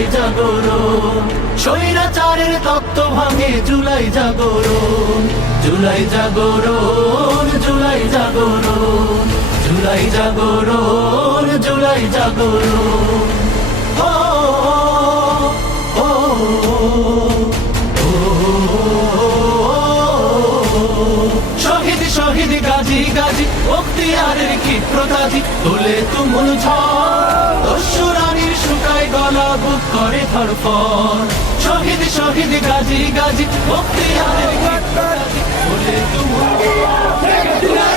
জুলাই জাগরণ স্বৈরাচারের তত্ত্ব ভাঙে জুলাই জাগরণ জুলাই জাগরণ জুলাই জাগরণ জুলাই জাগরণ জুলাই জাগরণ ও ও, গাজী গাজী অক্তিয়ারের ক্ষিপ্রতাজি তোলে তুমুল ঝড় শুকায় গলা বুক করে ধরফর। শহীদ শহীদ, গাজী গাজী তোলে তুমুল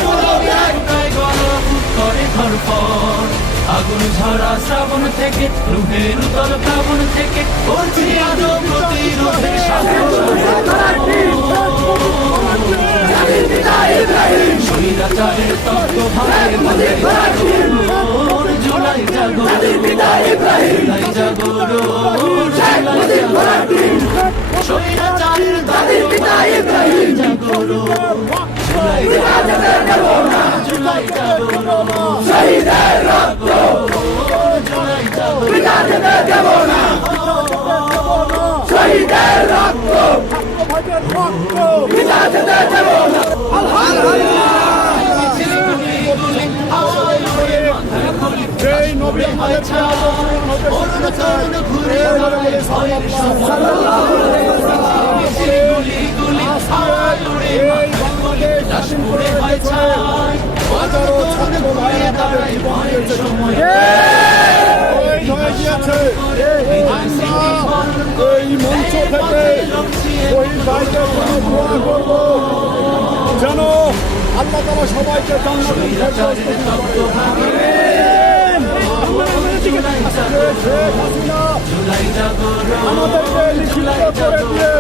শুকায় গলা বুক করে ধরফর। আগুন ঝরা শ্রাবণ থেকে, রুহের উতল প্লাবন থেকে, করছি আজও প্রতিরোধের স্বৈরাচারের তত্ত্ব ভাঙে জুলাই জাগরণ জুলাই জাগরণ স্বৈরাচারের তত্ত্ব ভাঙে ভাঙে জাগরণ জুলাই জাগরণ জুলাই জাগরণ শহীদের রক্ত জুলাই জাগরণ এই এই মঞ্চ থেকে শহীদ ভাইদের দোয়া করব। যেন আল্লাহ তারা সবাইকে জাগরণ শেখ হাসিনা। আমাদেরকে লিখিত করে দিয়ে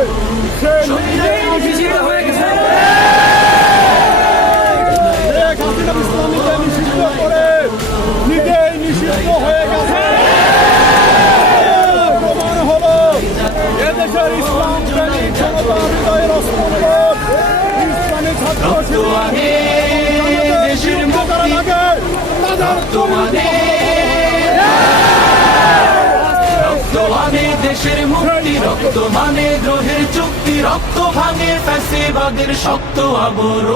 দেশের মুক্তি রক্তমানে দ্রোহের চুক্তি, রক্ত ভাঙে, ফ্যাসিবাদের শক্ত আবর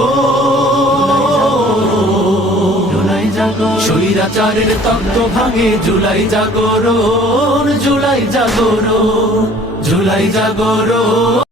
জুলাই জাগরণ, স্বৈরাচারের তত্ত্ব ভাঙে, জুলাই জাগরণ জুলাই জাগরণ জুলাই জাগরণ।